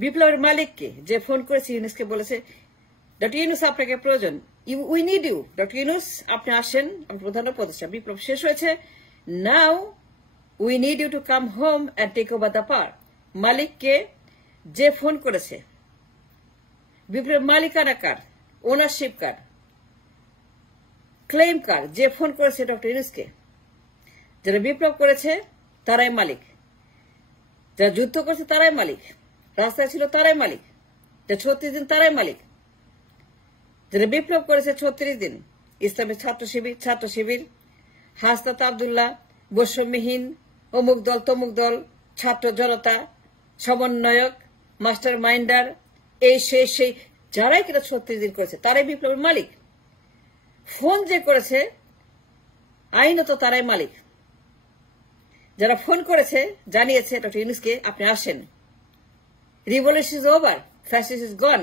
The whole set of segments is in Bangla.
বিপ্লবের মালিককে যে ফোন করেছে ইউনুসকে বলেছে ডক্টর ইউনুস আপনাকে প্রয়োজন, we need you doctor Yunus, আপনি আসেন, আপনি প্রধান উপদেষ্টা, বিপ্লব শেষ হয়েছে, now we need you to come home and take over the power. মালিককে যে ফোন করেছে, বিপ্লবের মালিকানা কার, ওনারশিপ কার, ক্লেম কার, যে ফোন করেছে ডক্টর ইউনুসকে, যারা বিপ্লব করেছে তারাই মালিক, যারা যুদ্ধ করেছে তারাই মালিক, রাস্তায় ছিল তারাই মালিক, যারা 36 দিন তারাই মালিক, যারা বিপ্লব করেছে 36 দিন, ইসলামী ছাত্র শিবির, হাসনাত আব্দুল্লাহ, বৈষম্যহীন, অমুক দল তমুক দল, ছাত্র জনতা, সমন্বয়ক, মাস্টার মাইন্ডার, এই সেই যারাই কিনা 36 দিন করেছে তারাই বিপ্লবের মালিক। ফোন যে করেছে আইনত তারাই মালিক। যারা ফোন করেছে জানিয়েছে ডক্টর ইউনুসকে আপনি আসেন, revolution is over, fascist is gone,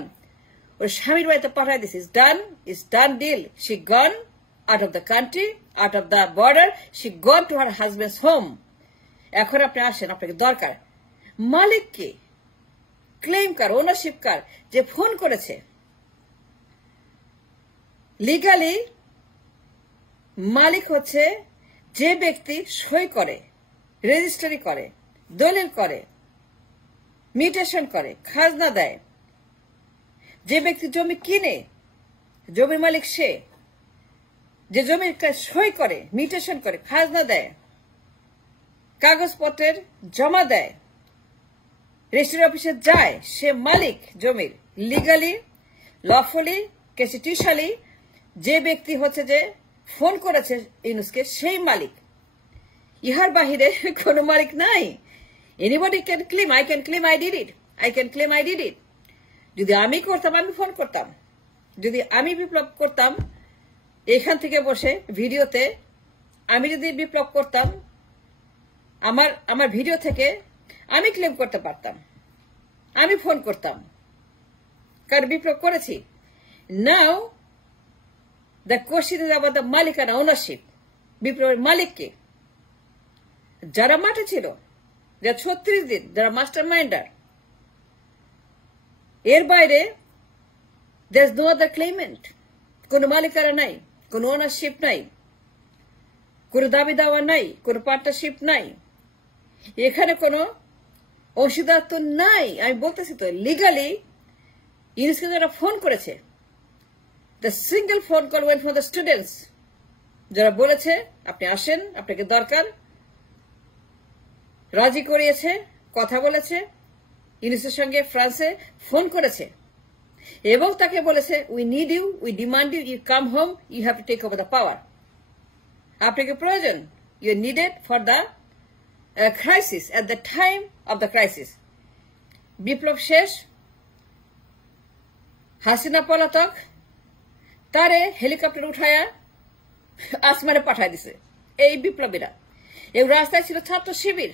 ওর স্বামীর বাড়িতে পাঠাই দিস, is done deal, she gone out of the country, out of the border, she gone to her husband's home. এখন আপনি আসেন, আপনাকে দরকার। মালিককে, ক্লেম কার, ওনারশিপ কার, যে ফোন করেছে, লিগালি মালিক হচ্ছে যে ব্যক্তি সই করে, রেজিস্ট্রি করে, দলিল করে, মিউটেশন করে, খাজনা দেয়, যে ব্যক্তি জমি কিনে জমির মালিক সে, যে জমির সই করে, মিউটেশন করে, খাজনা দেয়, কাগজপত্রের জমা দেয়, রেজিস্ট্রি অফিসে যায়, সে মালিক জমির। লিগালি, লফুলি, কনস্টিটিউশনালি যে ব্যক্তি হচ্ছে যে ফোন করেছে ইউনুসকে সেই মালিক। ইহার বাহিরে কোনো মালিক নাই। Anybody can claim, I can claim I did it, I can claim I did it. যদি আমি করতাম, আমি ফোন করতাম, যদি আমি বিপ্লব করতাম এখান থেকে বসে ভিডিওতে, আমি যদি বিপ্লব করতাম আমার ভিডিও থেকে আমি ক্লেম করতে পারতাম, আমি ফোন করতাম, কারণ বিপ্লব করেছি। Now the question is about the মালিকানা, ওনারশিপ। বিপ্লবের মালিককে, যারা মাঠে ছিল, যারা 36 দিন, যারা মাস্টার মাইন্ডার, এর বাইরে there is no other claimant. কোন মালিকানা নাই, কোন ওনারশিপ নাই, কোন দাবি দাওয়া নাই, কোন পার্টনারশিপ নাই, এখানে কোন অংশীদারত্ব নাই। আমি বলতেছি তো, লিগালি ইউনুসকে যারা ফোন করেছে, the single phone call went for the students, যারা বলেছে আপনি আসেন, আপনাকে দরকার, রাজি করিয়েছে, কথা বলেছে, ইউনুসের সঙ্গে ফ্রান্সে ফোন করেছে এবং তাকে বলেছে we need you, we demand you, you come home, you have to take over the power. আপনাকে প্রয়োজন, you are needed for the crisis, at the time of the crisis. বিপ্লব শেষ, হাসিনা পলাতক, তারে হেলিকপ্টার উঠায়া আসমানে পাঠায় দিছে এই বিপ্লবীরা। এই রাস্তায় ছিল ছাত্র শিবির,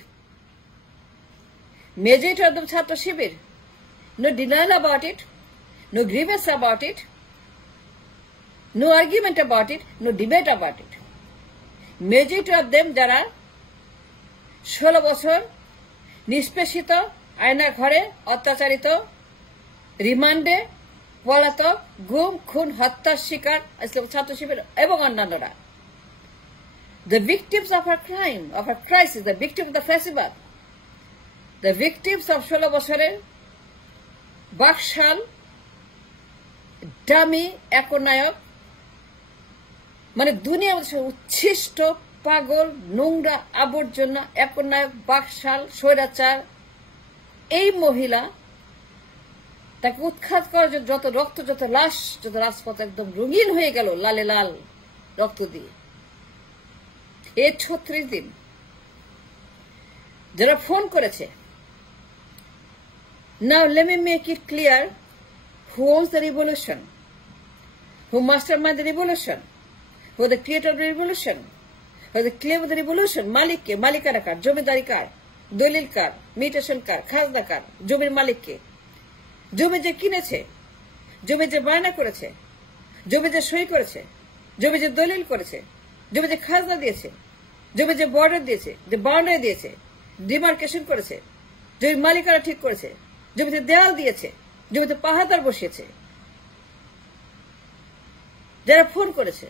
মেজরিটি অফ দ্য ছাত্র শিবির। No denial about it, no grievance about it, no argument about it, no debate about it. Majority of them যারা 16 বছর নিষ্পেষিত, আয়না ঘরে অত্যাচারিত, রিমান্ডে, পলাতক, গুম, খুন, হত্যার শিকার ছাত্র শিবির এবং অন্যান্যরা। The victims of her crime, of her crisis, the victims of the festival, the victims of 16 বছরের বাকশাল, ডামি, একনায়ক, মানে দুনিয়া উচ্ছিষ্ট, পাগল, নোংরা, আবর্জনা, একনায়ক, বাকশাল, স্বৈরাচার এই মহিলা, তাকে উৎখাত করার জন্য যত রক্ত, যত লাশ, যত রাজপথ একদম রঙিন হয়ে গেল লালে লাল রক্ত দিয়ে। এই 36 দিন যারা ফোন করেছে, now let me make it clear who owns the revolution, who mastermind the revolution, who the creator of the revolution, who the claim of the revolution. মালিককে, মালিকানা কার, জমিদারি কার, দলিল কার, মিউটেশন কার, খাজনা কার, জমির মালিককে, জমি যে কিনেছে, জমি যে বায়না করেছে, জমি যে সই করেছে, জমি যে দলিল করেছে, জমি যে খাজনা দিয়েছে, জমি যে বর্ডার দিয়েছে, যে বাউন্ডারি দিয়েছে, ডিমার্কেশন করেছে, জমির মালিকানা ঠিক করেছে, জমিতে দেয়াল দিয়েছে, জমিতে পাহাড় বসিয়েছে, যারা ফোন করেছে।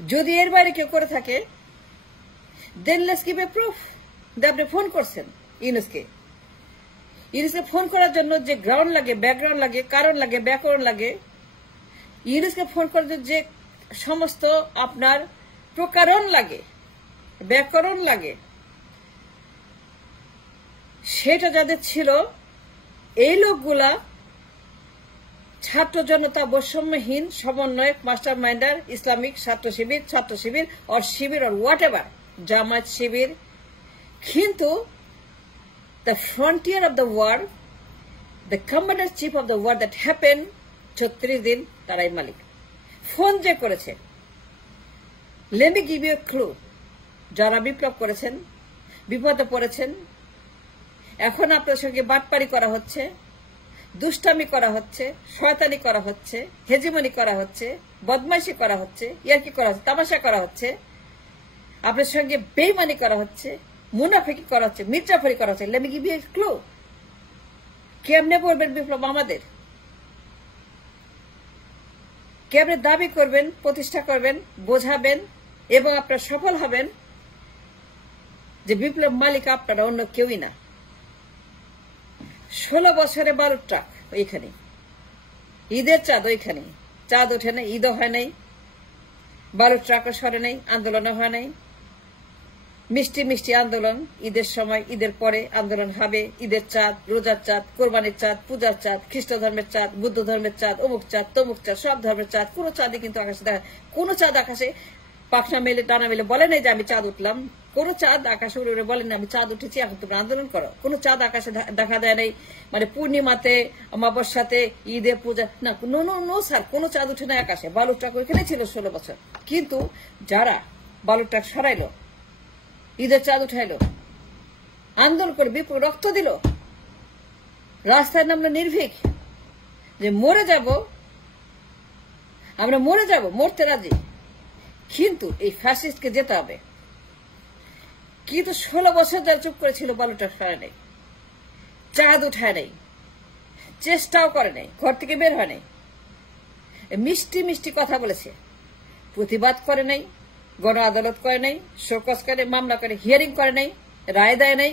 যদি এর বাইরে কেউ করে থাকে, then let's give a proof যে আপনি ফোন করছেন ইউনুসকে। ইউনুসকে ফোন করার জন্য যে গ্রাউন্ড লাগে, ব্যাকগ্রাউন্ড লাগে, কারণ লাগে, ব্যাকরণ লাগে, ইউনুসকে ফোন করার জন্য যে সমস্ত আপনার প্রকারণ লাগে, ব্যাকরণ লাগে, সেটা যাদের ছিল, এই লোকগুলা ছাত্র জনতা বৈষম্যহীন সমন্বয়ক, master minder, Islamic Chhatra Shibir or Shibir or whatever, Jamaat Shibir. কিন্তু the frontier of the war, the commander-in-chief of the war that happened 36 দিন, তারাই মালিক। ফোন যে করেছে, let me give you a clue, যারা বিপ্লব করেছেন, বিপদে পড়েছেন, এখন আপনার সঙ্গে বাটপারি করা হচ্ছে, দুষ্টামি করা হচ্ছে, শয়তানি করা হচ্ছে, হেজিমনি করা হচ্ছে, বদমাইশি করা হচ্ছে, ইয়ার্কি করা হচ্ছে, তামাশা করা হচ্ছে, আপনার সঙ্গে বেইমানি করা হচ্ছে, মুনাফিকি করা হচ্ছে, মির্জাফরি করা হচ্ছে। Let me give you a clue. কেমনে বলবেন বিপ্লব আমাদের? কেমনে দাবি করবেন, প্রতিষ্ঠা করবেন, বোঝাবেন এবং আপনারা সফল হবেন যে বিপ্লব মালিক আপনারা, অন্য কেউই না। 16 বছরে 12 ট্রাক ওইখানে, ঈদের চাঁদ ওইখানে, চাঁদ ওঠে নাই, ঈদও হয় নাই, 12 ট্রাকও সরে নাই, আন্দোলনও হয় নাই। মিষ্টি মিষ্টি আন্দোলন, ঈদের সময়, ঈদের পরে আন্দোলন হবে। ঈদের চাঁদ, রোজার চাঁদ, কোরবানির চাঁদ, পূজার চাঁদ, খ্রিস্ট ধর্মের চাঁদ, বুদ্ধ ধর্মের চাঁদ, অমুক চাঁদ, তমুক চাঁদ, সব ধর্মের চাঁদ। কোনো চাঁদই কিন্তু আকাশে দেখা, কোনো চাঁদ আকাশে পাখনা মেলে টানা মেলে বলে নাই যে আমি চাঁদ উঠলাম। কোনো চাঁদ আকাশে উড়ে উড়ে বলেন আমি চাঁদ উঠেছি, এখন তোমরা আন্দোলন করো। কোনো চাঁদ আকাশে দেখা দেয় নাই, মানে পূর্ণিমাতে, অমাবস্যাতে, ঈদে, পূজা, না, নো স্যার, কোনো চাঁদ উঠে নাই আকাশে। বালুর ট্রাক ওইখানে ছিল 16 বছর। কিন্তু যারা বালুর ট্রাক সরাইলো, ঈদের চাঁদ উঠাইলো, আন্দোলন করে বিপুল রক্ত দিল, রাস্তায় নামলো নির্ভীক যে মরে যাব, আমরা মরে যাব, মরতে রাজি, কিন্তু এই ফ্যাসিস্টকে যেতে হবে। কিন্তু 16 বছর যারা চুপ করেছিল, বালুটা সরায় নেই, চাঁদ উঠায় নেই, চেষ্টাও করে নেই, ঘর থেকে বের হয় নাই, মিষ্টি মিষ্টি কথা বলেছে, প্রতিবাদ করে নাই, গণ আদালত করে নাই, শোকজ করে, মামলা করে, হিয়ারিং করে নাই, রায় দেয় নাই,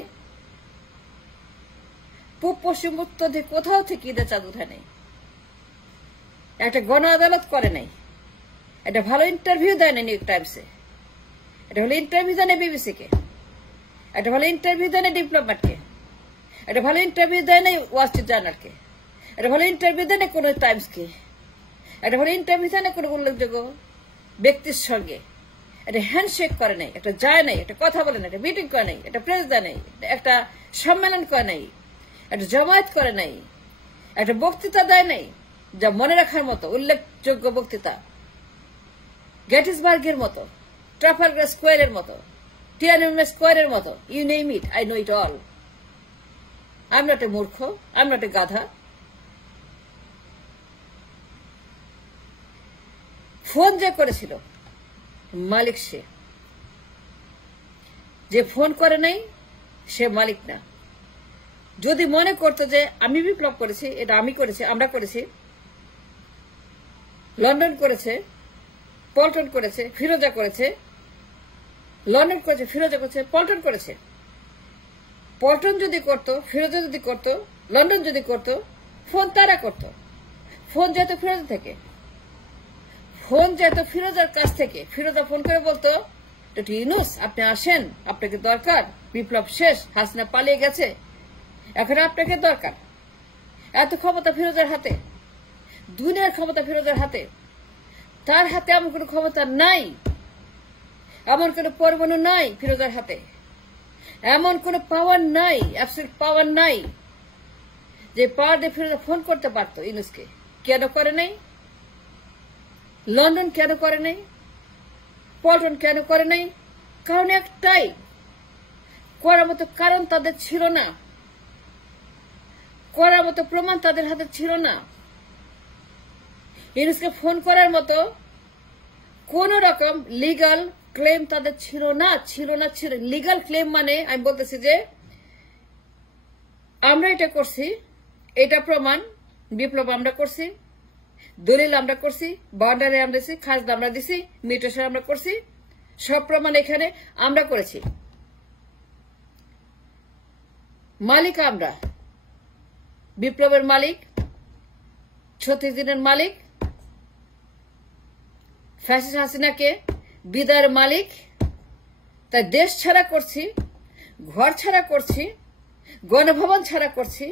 পূব পশ্চিম উত্তর থেকে কোথাও থেকে ঈদের চাঁদ উঠায় নেই, একটা গণ আদালত করে নাই, একটা ভালো ইন্টারভিউ দেয় না নিউ ইয়র্ক টাইমসে, একটা ভালো ইন্টারভিউ দেয় না বিবিসি কে, একটা ভালো ইন্টারভিউ দেয় না ডিপ্লোম্যাটকে, একটা ভালো ইন্টারভিউ দেয় না ওয়াল স্ট্রিট জার্নালকে, একটা ভালো ইন্টারভিউ দেয় না কোনো টাইমসকে, একটা ভালো ইন্টারভিউ দেয় না কোনো উল্লেখযোগ্য ব্যক্তির সঙ্গে, একটা হ্যান্ডশেক করে নাই, একটা যায় নাই, একটা কথা বলে নাই, একটা মিটিং করে নাই, একটা প্রেস দেয় নাই, একটা সম্মেলন করে নাই, একটা জমায়েত করে নাই, একটা বক্তৃতা দেয় নাই যা মনে রাখার মতো উল্লেখযোগ্য বক্তৃতা, গেটিসবার্গের মতো, ট্রাফালগার স্কোয়ারের মতো, টিয়ানানমেন স্কোয়ারের মতো, you name it, I know it all. I am not a মূর্খ, আই এম নট এ গাধা। ফোন যে করেছিল মালিক সে, যে ফোন করে নাই সে মালিক না। যদি মনে করতো যে আমি বিপ্লব করেছি, এটা আমি করেছি, আমরা করেছি, লন্ডন করেছে, পল্টন করেছে, ফিরোজা করেছে, লন্ডন করেছে, ফিরোজা করেছে, পল্টন করেছে, পল্টন যদি করতো, ফিরোজা যদি করতো, লন্ডন যদি করতো, ফোন তারা করতো। ফোন যেত ফিরোজা থেকে, ফোন যেত ফিরোজার কাছ থেকে, ফিরোজা ফোন করে বলতো ডক্টর ইউনূস আপনি আসেন, আপনাকে দরকার, বিপ্লব শেষ, হাসিনা পালিয়ে গেছে, এখন আপনাকে দরকার। এত ক্ষমতা ফিরোজার হাতে, দুনিয়ার ক্ষমতা ফিরোজার হাতে। তার হাতে এমন কোনো ক্ষমতা নাই, এমন কোনো পরমাণু নাই ফিরোজার হাতে, এমন কোনো পাওয়ার নাই, অ্যাবসলিউট পাওয়ার নাই যে পাওয়ার দিয়ে ফিরোজা ফোন করতে পারতো ইউনূসকে। কেন করে নাই? লন্ডন কেন করে নাই? পল্টন কেন করে নাই? কারণ একটাই, করার মতো কারণ তাদের ছিল না, করার মতো প্রমাণ তাদের হাতে ছিল না। ইউনূসকে ফোন করার মতো কোন রকম লিগাল ক্লেম তাদের ছিল না, লিগাল ক্লেম মানে আমি বলতেছি যে আমরা এটা করছি, এটা প্রমাণ, বিপ্লব আমরা করছি, দলিল আমরা করছি, বাউন্ডারি আমরা দিছি, খাজনা আমরা দিছি, মিউটেশন আমরা করছি, সব প্রমাণ এখানে আমরা করেছি। মালিক আমরা, বিপ্লবের মালিক, 36 দিনের মালিক, ফ্যাসিস্ট হাসিনাকে বিদায়ের মালিক। তাই দেশ ছাড়া করছি, ঘর ছাড়া করছি, গণভবন ছাড়া করছি,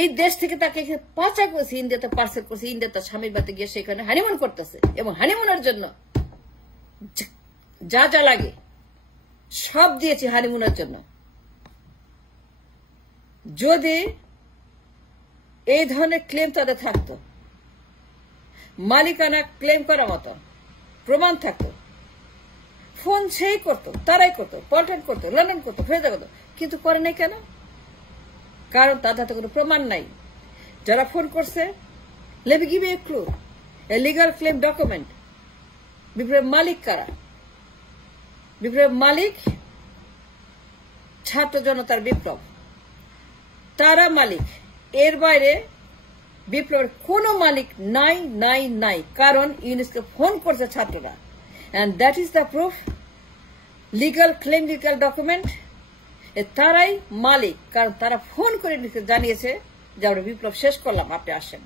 এই দেশ থেকে তাকে পাচার করছি, ইন্ডিয়াতে পার্সেল করছি, ইন্ডিয়া তার স্বামীর বাড়িতে গিয়ে সেখানে হানিমুন করতেছে, এবং হানিমুনের জন্য যা যা লাগে সব দিয়েছি হানিমুনের জন্য। যদি এই ধরনের ক্লেম তাদের থাকতো, মালিকানা ক্লেম করার মতো প্রমাণ থাকতো, ফোন সেই করতো, তারাই করতো, পল্টন করতো, লন্ডন করতো, ফেরত করতো, কিন্তু করে নাই কেন? কারণ তাদের হাতে কোনো প্রমাণ নাই। যারা ফোন করছে, let me give you a clue, a legal claim document. বিপ্লবের মালিক কারা? বিপ্লবের মালিক ছাত্র জনতার বিপ্লব, তারা মালিক। এর বাইরে বিপ্লবের কোনো মালিক নাই নাই নাই, কারণ ইউনেস্কো ফোন করছে ছাত্ররা, and that is the proof, legal claim, legal document। তারাই মালিক, কারণ তারা ফোন করে জানিয়েছে যে আমরা বিপ্লব শেষ করলাম, আপনি আসেন।